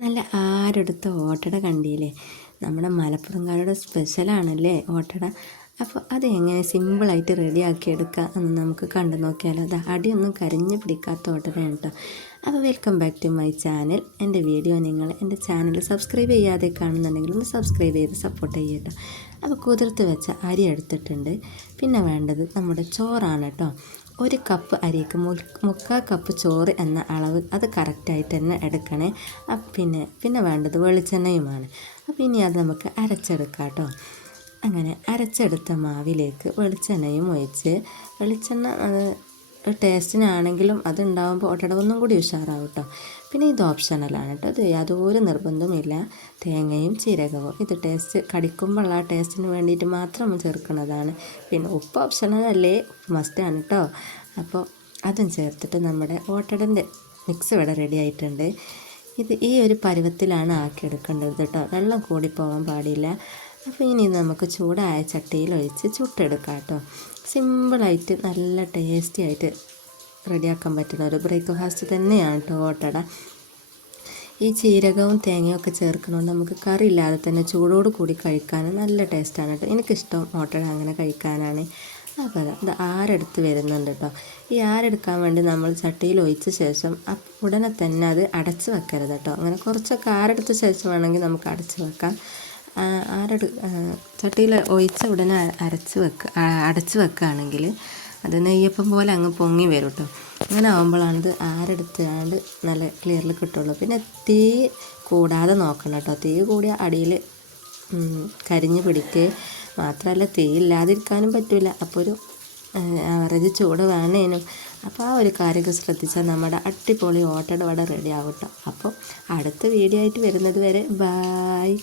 നല്ല ആരെടുത്ത ഓട്ടട കണ്ടില്ലേ? നമ്മുടെ മലപ്പുറംകാരുടെ സ്പെഷ്യലാണല്ലേ ഓട്ടട. അപ്പോൾ അത് എങ്ങനെ സിമ്പിളായിട്ട് റെഡിയാക്കി എടുക്കുക എന്ന് നമുക്ക് കണ്ടു നോക്കിയാലോ. അത് അടിയൊന്നും കരിഞ്ഞു പിടിക്കാത്ത ഓട്ടടയാണ് കേട്ടോ. അപ്പോൾ welcome back to my channel. എൻ്റെ വീഡിയോ നിങ്ങൾ എൻ്റെ ചാനൽ സബ്സ്ക്രൈബ് ചെയ്യാതെ കാണുന്നുണ്ടെങ്കിൽ ഒന്ന് സബ്സ്ക്രൈബ് ചെയ്ത് സപ്പോർട്ട് ചെയ്യട്ടോ. അപ്പോൾ കുതിർത്ത് വെച്ച അരി എടുത്തിട്ടുണ്ട്. പിന്നെ വേണ്ടത് നമ്മുടെ ചോറാണ് കേട്ടോ. ഒരു കപ്പ് അരിക്ക് 3/4 കപ്പ് ചോറ് എന്ന അളവ് അത് കറക്റ്റായിട്ട് തന്നെ എടുക്കണേ. പിന്നെ വേണ്ടത് വെളിച്ചെണ്ണയുമാണ്. അപ്പോൾ ഇനി അത് നമുക്ക് അരച്ചെടുക്കാം കേട്ടോ. അങ്ങനെ അരച്ചെടുത്ത മാവിലേക്ക് വെളിച്ചെണ്ണയും ഒഴിച്ച്, വെളിച്ചെണ്ണ ടേസ്റ്റിനാണെങ്കിലും അതുണ്ടാകുമ്പോൾ ഓട്ടട ഒന്നും കൂടി ഉഷാറാവും കേട്ടോ. പിന്നെ ഇത് ഓപ്ഷണലാണ് കേട്ടോ. ഇത് യാതൊരു നിർബന്ധവുമില്ല. തേങ്ങയും ജീരകവും ഇത് ടേസ്റ്റ് കടിക്കുമ്പോഴുള്ള ആ ടേസ്റ്റിന് വേണ്ടിയിട്ട് മാത്രം ചേർക്കുന്നതാണ്. പിന്നെ ഉപ്പ് ഓപ്ഷണലല്ലേ, ഉപ്പ് മസ്റ്റാണ് കേട്ടോ. അപ്പോൾ അതും ചേർത്തിട്ട് നമ്മുടെ ഓട്ടടൻ്റെ മിക്സ് ഇവിടെ റെഡി ആയിട്ടുണ്ട്. ഈ ഒരു പരുവത്തിലാണ് ആക്കിയെടുക്കേണ്ടത് കേട്ടോ. വെള്ളം കൂടി പോകാൻ പാടില്ല. അപ്പോൾ ഇനി നമുക്ക് ചൂടായ ചട്ടിയിൽ ഒഴിച്ച് ചുട്ടെടുക്കാം കേട്ടോ. സിമ്പിളായിട്ട് നല്ല ടേസ്റ്റി ആയിട്ട് റെഡിയാക്കാൻ പറ്റുന്ന ഒരു ബ്രേക്ക്ഫാസ്റ്റ് തന്നെയാണ് കേട്ടോ ഓട്ടട. ഈ ജീരകവും തേങ്ങയും ഒക്കെ ചേർക്കുന്നതുകൊണ്ട് നമുക്ക് കറി ഇല്ലാതെ തന്നെ ചൂടോട് കൂടി കഴിക്കാൻ നല്ല ടേസ്റ്റാണ് കേട്ടോ. എനിക്കിഷ്ടം ഓട്ടട അങ്ങനെ കഴിക്കാനാണ്. അപ്പോൾ അത് ആരെടുത്ത് വരുന്നുണ്ട് കേട്ടോ. ഈ ആരെടുക്കാൻ വേണ്ടി നമ്മൾ ചട്ടിയിൽ ഒഴിച്ച ശേഷം ഉടനെ തന്നെ അത് അടച്ച് വെക്കരുത് കേട്ടോ. അങ്ങനെ കുറച്ചൊക്കെ ആരെടുത്ത ശേഷം വേണമെങ്കിൽ നമുക്ക് അടച്ച് വെക്കാം. ചട്ടിയിൽ ഒഴിച്ച ഉടനെ അടച്ച് വെക്കുകയാണെങ്കിൽ അത് നെയ്യപ്പം പോലെ അങ്ങ് പൊങ്ങി വരും കേട്ടോ. അങ്ങനെ ആകുമ്പോഴാണിത് ആരെടുത്താണ്ട് നല്ല ക്ലിയറിൽ കിട്ടുള്ളൂ. പിന്നെ തീ കൂടാതെ നോക്കണം കേട്ടോ. തീ കൂടിയ അടിയിൽ കരിഞ്ഞ് പിടിക്കുക മാത്രമല്ല, തീ ഇല്ലാതിരിക്കാനും പറ്റില്ല. അപ്പോൾ ഒരു ആവറേജ് ചൂട് വേണേനും. അപ്പോൾ ആ ഒരു കാര്യമൊക്കെ ശ്രദ്ധിച്ചാൽ നമ്മുടെ അടിപൊളി ഓട്ടട ഇവിടെ റെഡി ആവും കേട്ടോ. അപ്പോൾ അടുത്ത വീഡിയോ ആയിട്ട് വരുന്നത് വരെ ബായ്.